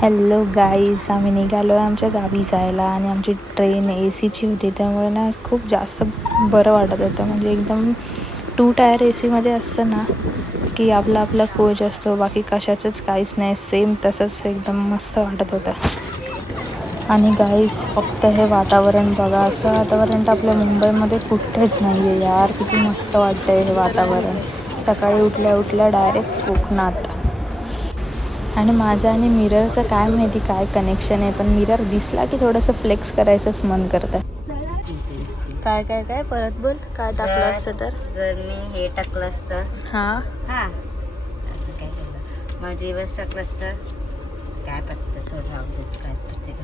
Hello guys, आम्ही निघालो आहे आमच्या गावी जायला आणि आमची ट्रेन AC ची होती, त्यामुळे ना खूप जास्त बरं वाटत होतं. म्हणजे एकदम 2 टायर AC मध्ये असतं ना की आपला आपला कोच असतो, बाकी कशाचंच काहीच नाही, सेम तसंच एकदम मस्त वाटत होतं. आणि गाईज फक्त हे वातावरण बघा, असं वातावरण तर आपल्या मुंबईमध्ये कुठेच नाही आहे यार. किती मस्त वाटतं आहे हे वातावरण. सकाळी उठल्या उठल्या डायरेक्ट कोकणात. आणि माझं आणि मिररचं काय माहिती काय कनेक्शन आहे, पण मिरर दिसला की थोडंसं फ्लेक्स करायचंच मन करतं. काय काय काय परत बोल, काय टाकलं असतं तर? जर मी हे टाकलं असतं, हां असं काय केलं माझी दिवस टाकलं असतं, काय पत्ता सोड राहूच, काय प्रत्येक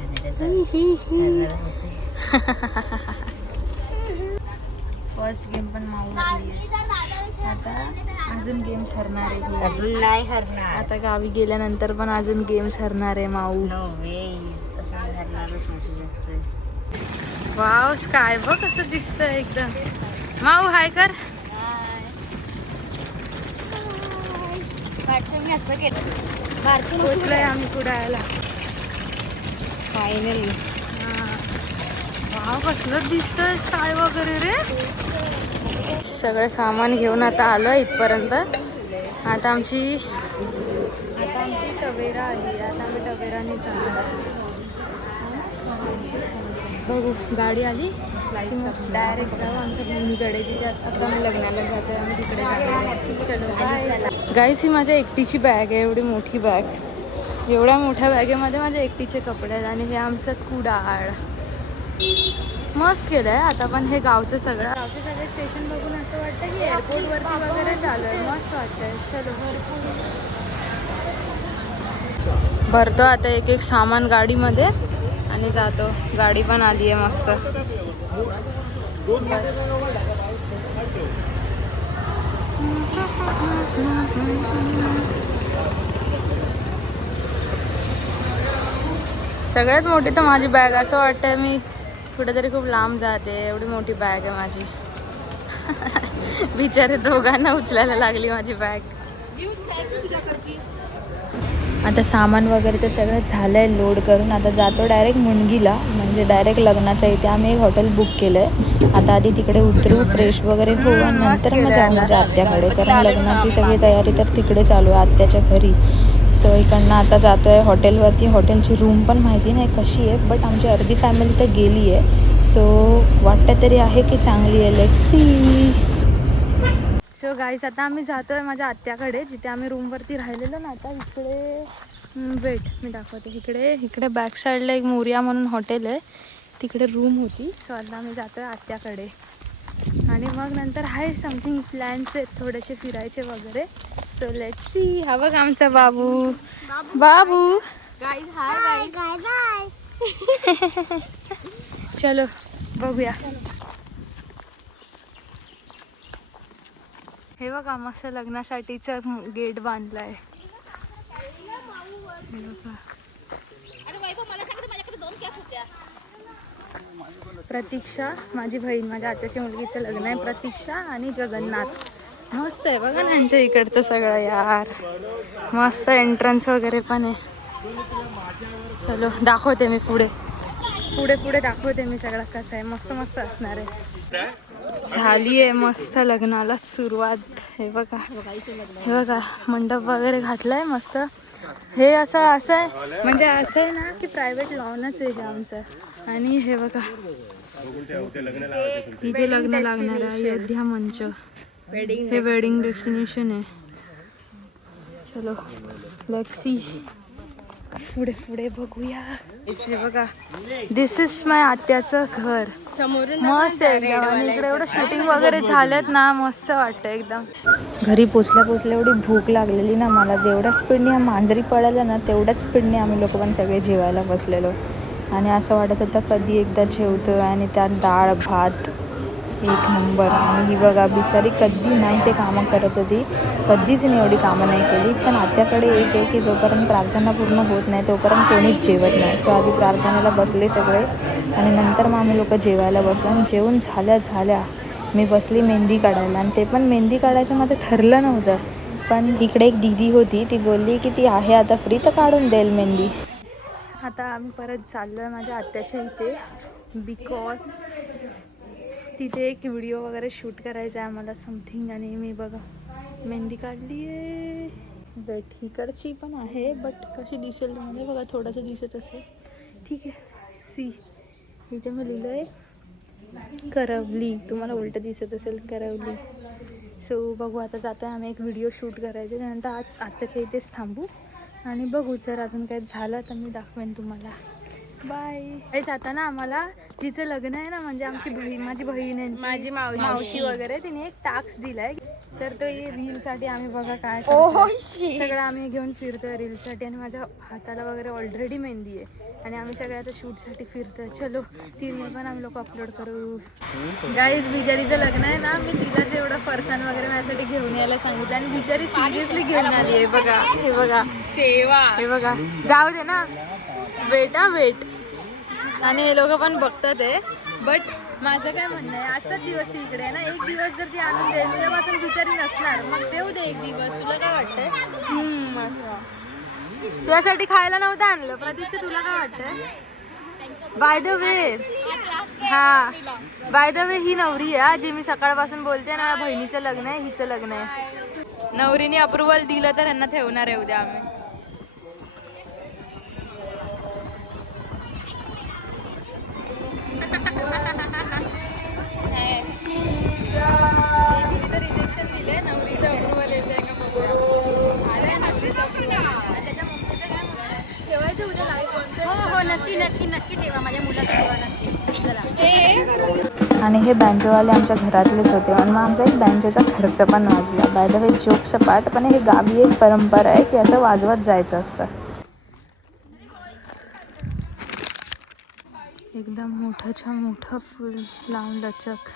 फर्स्ट गेम पण माऊ आता अजून गेम्स हरणार आहे ही. अजून नाही हरणार. आता गावी गेल्यानंतर पण अजून गेम्स हरणार आहे माऊ. नो वेज, असं हरणारच नसू शकते. वाव, स्काय बघ कसं दिसतंय एकदम. माऊ हाय कर. मी असं केलं, पोचलोय आम्ही कुडाळला फायनली. वाव, कसलं दिसतंय स्काय वगैरे रे. सगळं सामान घेऊन आता आलो इथपर्यंत. आता आमची टवेरा आली. आता आम्ही टवेराने जाणार. बघू, गाडी आली की मस्त डायरेक्ट जाऊ आमच्या बहिणीकडे, जिथे आता आम्ही लग्नाला जातोय. आम्ही तिकडे जाणार आहे. चलो बाय. गाईस, ही माझ्या एकटीची बॅग आहे, एवढी मोठी बॅग. एवढ्या मोठ्या बॅगेमध्ये माझ्या एकटीचे कपडे आहेत. आणि हे आमचं कुडाळ मस्त केलं आहे. आता पण हे गावचे सगळे स्टेशन बघून असं वाटतं की एअरपोर्टवरती वगैरे चालू आहे. मस्त वाटतंय. चलो भरतो आता एक एक सामान गाडीमध्ये आणि जातो. गाडी पण आली आहे मस्त. बस. सगळ्यात मोठी तर माझी बॅग. असं वाटतं मी कुठेतरी खूप लांब जाते, एवढी मोठी बॅग आहे माझी. बिचारे दोघांना उचलायला लागली माझी बॅग. आता सामान वगैरे तर सगळं झालं आहे लोड करून. आता जातो डायरेक्ट मुणगीला, म्हणजे डायरेक्ट लग्नाच्या इथे आम्ही एक हॉटेल बुक केलं आहे. आता आधी तिकडे उतरू, फ्रेश वगैरे होऊ आणि नंतर मग जाऊ माझ्या आत्याकडे, कारण लग्नाची सगळी तयारी तर तिकडे चालू आहे आत्याच्या घरी. सो इकडनं आता जातो आहे हॉटेलवरती. हॉटेलची रूम पण माहिती नाही कशी आहे, बट आमची अर्धी फॅमिली तर गेली आहे. सो वाटतं तरी आहे की चांगली आहे. Let's see. सो गाईस, आता आम्ही जातो आहे माझ्या आत्याकडे, जिथे आम्ही रूमवरती राहिलेलो ना. आता इकडे वेट, मी दाखवते. इकडे बॅक साईडला एक मोरिया म्हणून हॉटेल आहे, तिकडे रूम होती. सो आता आम्ही जातो आहे आत्याकडे. आणि मग नंतर आहे समथिंग प्लॅन्स आहेत थोडेसे फिरायचे वगैरे. So let's see. हा बघ आमचा बाबू. बाबू चलो बघूया. हे बघा मस्त लग्नासाठीचं गेट बांधलाय. प्रतीक्षा माझी बहीण, माझ्या आत्याच्या मुलगीचं लग्न आहे. प्रतीक्षा आणि जगन्नाथ. मस्त आहे बघा ना यांच्या इकडचं सगळं यार. मस्त एंट्रन्स वगैरे पण आहे. चलो दाखवते मी पुढे दाखवते मी सगळं कसं आहे. मस्त मस्त असणार आहे. झाली आहे मस्त लग्नाला सुरुवात. हे बघा मंडप वगैरे घातलाय मस्त. हे असं आहे, म्हणजे असं आहे ना की प्रायव्हेट लॉनच आहे हे आमचं. आणि हे बघा इथे लग्न लागणार आहे, अयोध्या मंच. हे वेडिंग डेस्टिनेशन आहे. चलो लेट्स सी. पुढे बघूया. हे बघा, दिस इज माय आत्याचं घर. मस्त आहे एकदम. आणि इकडे एवढं शूटिंग वगैरे झालेत ना, मस्त वाटतं एकदम. घरी पोचल्या एवढी भूक लागलेली ना मला. जेवढ्या स्पीडने मांजरी पळाल्या ना, तेवढ्याच स्पीडने आम्ही लोक पण सगळे जेवायला बसलेलो. आणि असं वाटत होतं कधी एकदा जेवतो. आणि त्यात डाळ भात एक नंबर. आणि ही बघा बिचारी कधी नाही ते कामं करत होती, कधीच नाही एवढी कामं नाही केली. पण आत्याकडे एक आहे की जोपर्यंत प्रार्थना पूर्ण होत नाही तोपर्यंत कोणीच जेवत नाही. सो आधी प्रार्थनेला बसले सगळे आणि नंतर मग आम्ही लोक जेवायला बसलो. आणि जेवून झाल्या मी बसली मेहंदी काढायला. आणि ते पण मेहंदी काढायचं माझं ठरलं नव्हतं, पण इकडे एक दीदी होती, ती बोलली की ती आहे आता फ्री तर काढून देईल मेहंदी. आता आम्ही परत चाललो आहे माझ्या आत्याच्या इथे, बिकॉज तिथे एक व्हिडिओ वगैरे शूट करायचा आहे आम्हाला समथिंग. आणि मी बघा मेहंदी काढली आहे. बट इकडची पण आहे, बट कशी दिसेल तुम्हाला बघा, थोडंसं दिसत असेल. ठीक आहे, सी इथे मी लिहिलं आहे करवली, तुम्हाला उलटं दिसत असेल करवली. सो बघू आता जातो आहे आम्ही एक व्हिडिओ शूट करायचे. त्यानंतर आज आत्याच्या इथेच थांबू आणि बघू जर अजून काही झालं तर मी दाखवेन तुम्हाला. बाय. हेच आता ना आम्हाला जिचं लग्न आहे ना, म्हणजे आमची बहीण, माझी बहीण आहे, माझी मावशी वगैरे, तिने एक टास्क दिलाय. तर तो रीलसाठी आम्ही बघा काय सगळं आम्ही घेऊन फिरतोय रीलसाठी. आणि माझ्या हाताला वगैरे ऑलरेडी मेहंदी आहे आणि आम्ही सगळे आता शूटसाठी फिरतोय. चलो ती रील पण आम्ही लोक अपलोड करू. गाईज बिचारीचं लग्न आहे ना, मी तिलाच एवढं फरसाण वगैरे माझ्यासाठी घेऊन यायला सांगितलं आणि बिचारी सिरियसली घेऊन आली आहे. बघा हे बघा सेवा, हे बघा. जाऊ दे ना बेटा वेट. आणि हे लोक पण बघतात आहे. बट माझं काय म्हणणं आहे, आजचाच दिवस ती इकडे आहे ना, एक दिवस जर ती आणून देईल उद्यापासून बिचारी नसणार, मग देऊ दे एक दिवस. तुला काय वाटतंय? तुझ्यासाठी खायला नव्हतं आणलं प्रतीक्षा, तुला काय वाटतंय? बाय द वे, हा बाय द वे ही नवरी आहे जी मी सकाळपासून बोलते ना, माझ्या बहिणीचं लग्न आहे, हिचं लग्न आहे. नवरीने अप्रुव्हल दिलं तर यांना ठेवणार आहे उद्या आम्ही. रिजेक्शन दिले, नवरीचं अप्रुव्हल येते का बघूया. आलंय नवरीचं अप्रुव्हल. आणि त्याच्या मम्मीचं काय म्हणणं, ठेवायचं उद्या लाईव्ह कॉन्सर्ट? हो नक्की नक्की नक्की ठेवा, माझ्या मुलाचं ठेवा नक्की. चला. आणि हे बँजोवाले आमच्या घरातलेच होते आणि मग आमचा एक बँजोचा खर्च पण वाजला. By the way jokes apart, पण हे गावी एक परंपरा आहे की असं वाजवत जायचं असतं. एकदम मोठंच्या मोठं फुल लावून लचक.